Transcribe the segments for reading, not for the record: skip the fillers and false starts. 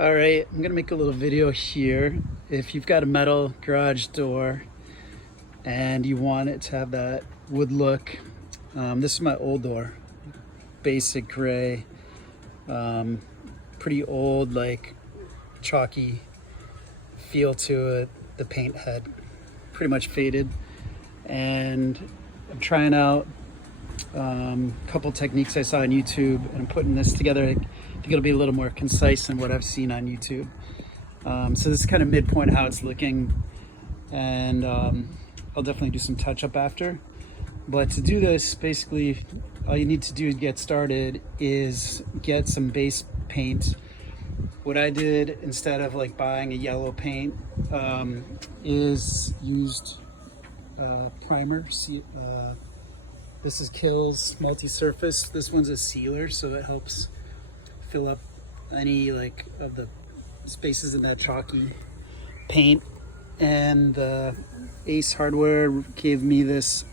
All right, I'm gonna make a little video here. If you've got a metal garage door and you want it to have that wood look, this is my old door, basic gray, pretty old, like chalky feel to it. The paint had pretty much faded, and I'm trying out a couple techniques I saw on YouTube, and I'm putting this together. I think it'll be a little more concise than what I've seen on YouTube. So this is kind of midpoint how it's looking, and I'll definitely do some touch up after. But to do this, basically all you need to do to get started is get some base paint. What I did, instead of like buying a yellow paint, is used primer. This is Kills multi-surface. This one's a sealer, so it helps fill up any like of the spaces in that chalky paint. And Ace Hardware gave me this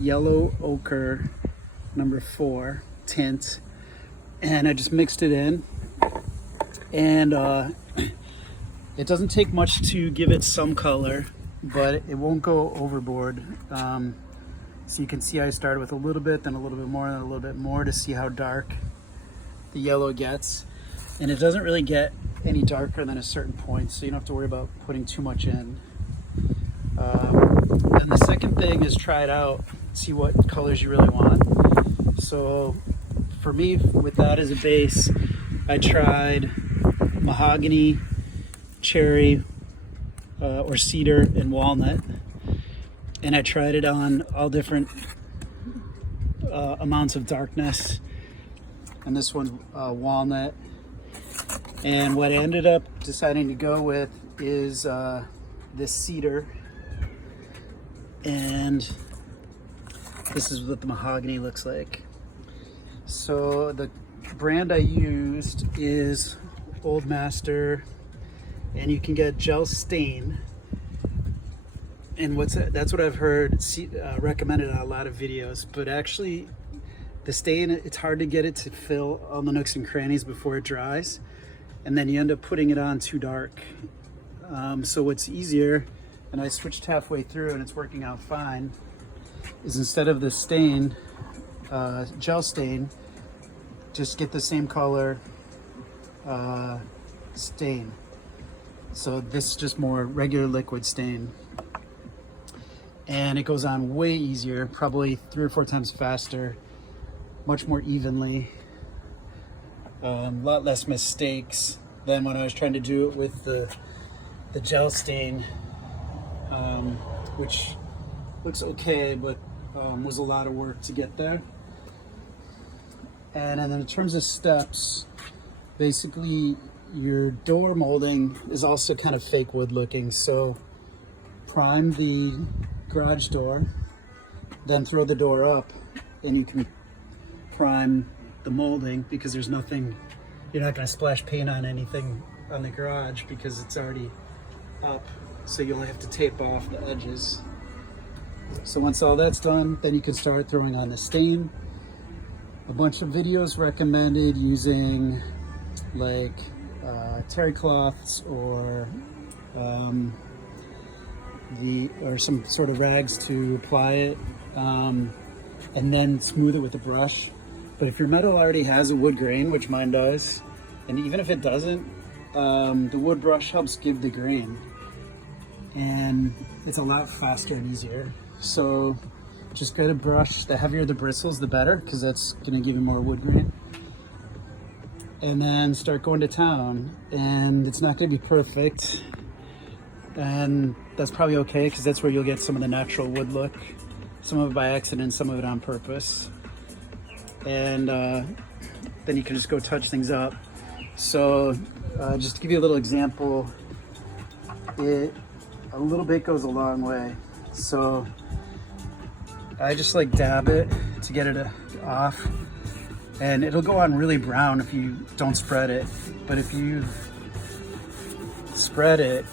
yellow ochre number 4 tint, and I just mixed it in, and it doesn't take much to give it some color, but it won't go overboard. So you can see I started with a little bit, then a little bit more, then a little bit more to see how dark the yellow gets. And it doesn't really get any darker than a certain point, so you don't have to worry about putting too much in. And the second thing is try it out, see what colors you really want. So for me, with that as a base, I tried mahogany, cherry, or cedar, and walnut. And I tried it on all different amounts of darkness. And this one's walnut. And what I ended up deciding to go with is this cedar. And this is what the mahogany looks like. So the brand I used is Old Master, and you can get gel stain. And that's what I've heard recommended on a lot of videos, but actually the stain, it's hard to get it to fill all the nooks and crannies before it dries, and then you end up putting it on too dark. So what's easier, and I switched halfway through and it's working out fine, is instead of the stain, gel stain, just get the same color stain. So this is just more regular liquid stain. And it goes on way easier, probably 3 or 4 times faster, much more evenly, a lot less mistakes than when I was trying to do it with the gel stain, which looks okay, but was a lot of work to get there. And then in terms of steps, basically your door molding is also kind of fake wood looking. So prime the garage door, then throw the door up, and you can prime the molding, because there's nothing, you're not going to splash paint on anything on the garage because it's already up, so you only have to tape off the edges. So once all that's done, then you can start throwing on the stain. A bunch of videos recommended using like terry cloths or some sort of rags to apply it, and then smooth it with a brush. But if your metal already has a wood grain, which mine does, and even if it doesn't, the wood brush helps give the grain, and it's a lot faster and easier. So just get a brush. The heavier the bristles, the better, because that's going to give you more wood grain. And then start going to town, and it's not going to be perfect, and that's probably okay, because that's where you'll get some of the natural wood look, some of it by accident, some of it on purpose. And then you can just go touch things up. So just to give you a little example, a little bit goes a long way. So I just like dab it to get it off, and it'll go on really brown if you don't spread it. But if you spread it,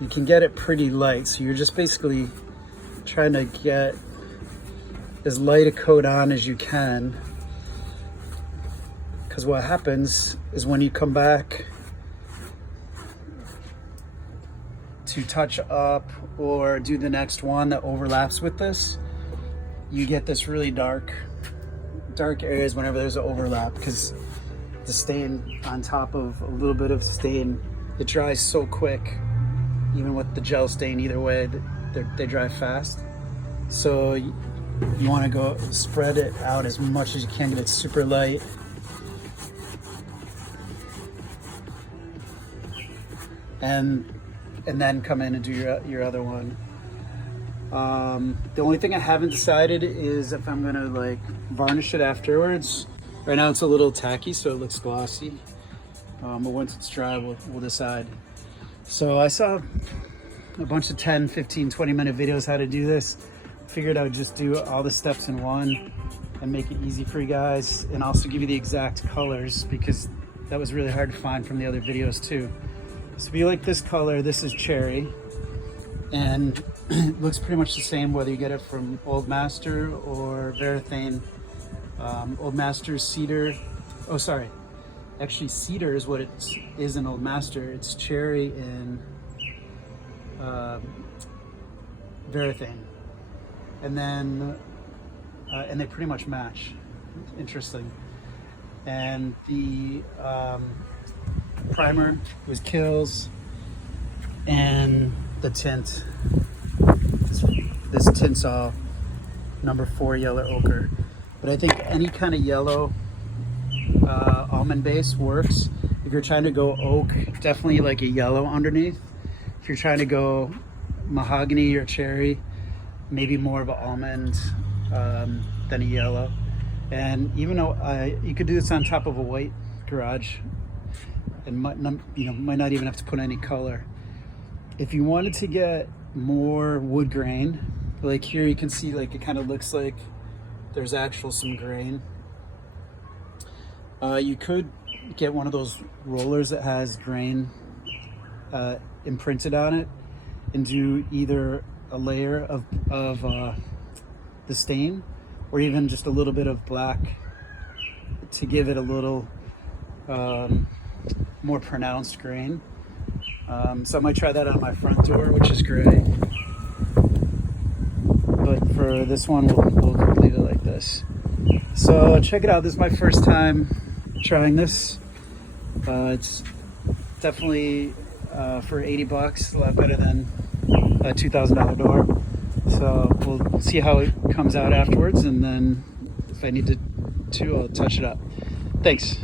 you can get it pretty light. So you're just basically trying to get as light a coat on as you can because what happens is when you come back to touch up or do the next one that overlaps with this, you get this really dark areas whenever there's an overlap, because the stain on top of a little bit of stain, it dries so quick. Even with the gel stain, either way, they dry fast. So you want to go spread it out as much as you can, get it super light. And then come in and do your other one. The only thing I haven't decided is if I'm gonna like varnish it afterwards. Right now it's a little tacky, so it looks glossy. But once it's dry, we'll decide. So I saw a bunch of 10, 15, 20-minute videos how to do this. Figured I would just do all the steps in one and make it easy for you guys, and also give you the exact colors, because that was really hard to find from the other videos too. So if you like this color, this is cherry, and it looks pretty much the same whether you get it from Old Master or Varathane. Old Master cedar, oh sorry, actually cedar is what it is in Old Master. It's cherry in Varathane, and then and they pretty much match. Interesting. And the primer was Kills, and the tint, this Tint's all number 4 yellow ochre. But I think any kind of yellow almond base works. If you're trying to go oak, definitely like a yellow underneath. If you're trying to go mahogany or cherry, maybe more of an almond than a yellow. And even though you could do this on top of a white garage, and might not even have to put any color. If you wanted to get more wood grain, like here you can see, like it kind of looks like there's some grain. You could get one of those rollers that has grain imprinted on it, and do either a layer of the stain, or even just a little bit of black to give it a little more pronounced grain. So I might try that on my front door, which is gray. But for this one, we'll leave it like this. So check it out. This is my first time trying this. It's definitely for 80 bucks, a lot better than a $2,000 door. So we'll see how it comes out afterwards, and then if I need to I'll touch it up. Thanks.